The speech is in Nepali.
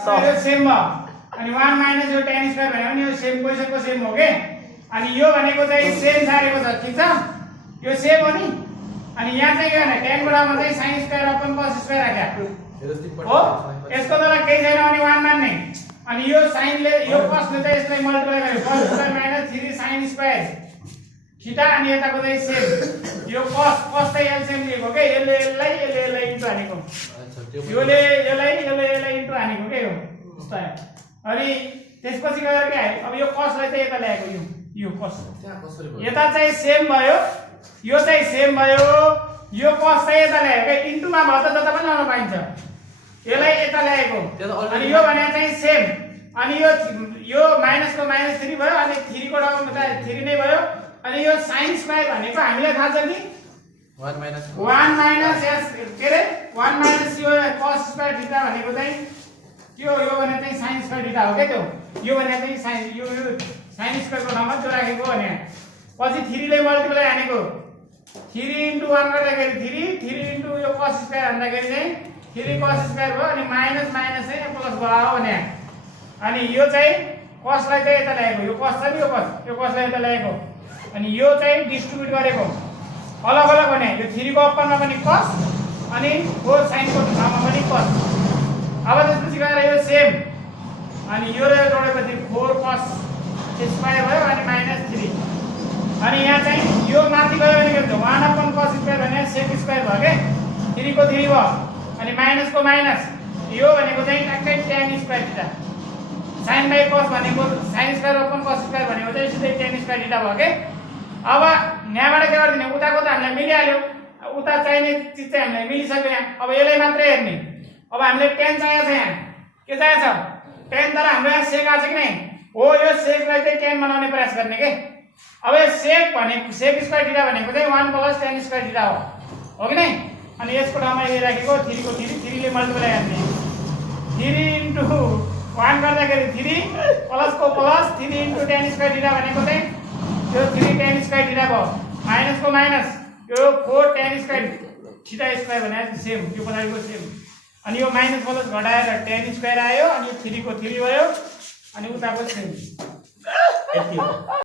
यो सेम भयो अनि 1 माइनस यो tan स्क्वायर भन्यो भने यो सेम क्वेशनको सेम हो के अनि यो भनेको चाहिँ सेम सारेको छ ठीक छ यो सेम हो नि अनि यहाँ चाहिँ यो हैन tan बराबर चाहिँ sin square upon cos square राख्या हो यसको त केही छैन भने 1 मान्ने अनि यो sin ले यो cos ले चाहिँ यसलाई मल्टिप्लाई गर्यो cos square minus 3 sin square theta अनि यताको चाहिँ सेम यो cos चाहिँ एलसीएम लिएको के यसले यसलाई इन्टु हानेको योले यसलाई इन्टु हानेको के हो यस्तो आयो अनि त्यसपछि गएर के आयो अब यो cos लाई चाहिँ यता ल्याएको यो cos यता चाहिँ सेम भयो यो चाहिँ सेम भयो यो cos चाहिँ यता ल्याएको के इन्टुमा भयो त जता पनि लाउन पाइन्छ यसलाई यता ल्याएको अनि यो भने चाहिँ सेम अनि यो माइनसको -3 भयो अनि 3 को ठाउँमा चाहिँ 3 नै भयो अनि यो sin स्क्वायर भनेको हामीलाई थाहा छ नि 1 माइनस s के रे 1 माइनस यो cos स्क्वायर थीटा भनेको चाहिँ यो भने चाहिँ sin स्क्वायर थीटा हो के त्यो यो भने चाहिँ sin यो sin स्क्वायर को ठाउँमा जो राखेको भने पछि 3 ले मल्टिप्लाई हानेको 3 * 1 गर्दाखेरि 3 * यो cos स्क्वायर हान्दाखेरि चाहिँ 3 cos स्क्वायर भयो अनि माइनस चाहिँ प्लस भयो भने अनि यो चाहिँ cos लाई चाहिँ यता ल्याएको यो cos छ नि यो cos लाई यता ल्याएको अनि यो चाहिँ डिस्ट्रिब्युट गरेको अलग भने यो 3 को अपनमा पनि cos अनि 4 sin को ठाउँमा पनि cos अब त्यसपछि गएर यो सेम अनि यो र यो जोडेपछि 4 cos स्क्वायर भयो अनि -3 अनि यहाँ चाहिँ यो माथि गयो भने के हुन्छ 1 अपन cos स्क्वायर भने sec स्क्वायर भयो के 3 को 3 भयो अनि माइनस को माइनस यो भनेको चाहिँ ट्याक्कै tan square theta sin by cos भनेको sin square upon cos square भनेको चाहिँ सिधै tan स्क्वायर थीटा भयो के अब यहाँबाट के गर्दिने उताको त हामीलाई मिलिहाल्यो उता चाहिने चीज चाहिँ हामीलाई मिलिसक्यो यहाँ अब यसलाई मात्रै हेर्ने अब हामीले tan चाहिएको छ यहाँ के चाहिएको छ tan तर हाम्रो यहाँ sec आछ कि नै हो यो sec लाई चाहिँ tan बनाउने प्रयास गर्ने के अब यो sec स्क्वायर थीटा भनेको चाहिँ 1 + tan स्क्वायर थीटा हो कि नै अनि यसको ठाउँमा यो राखेको 3 को 3 ले मल्टिप्लाई गर्ने 3 * 1 गर्दाखेरि 3 प्लस को प्लस 3 * tan स्क्वायर थीटा भनेको चाहिँ यो 3 tan स्क्वायर थीटा भयो माइनस को माइनस यो 4 tan स्क्वायर थीटा स्क्वायर भने सेम यो पछाडिको सेम अनि यो माइनस प्लस घटाएर tan स्क्वायर आयो अनि 3 को 3 भयो अनि उताको सेम यति हो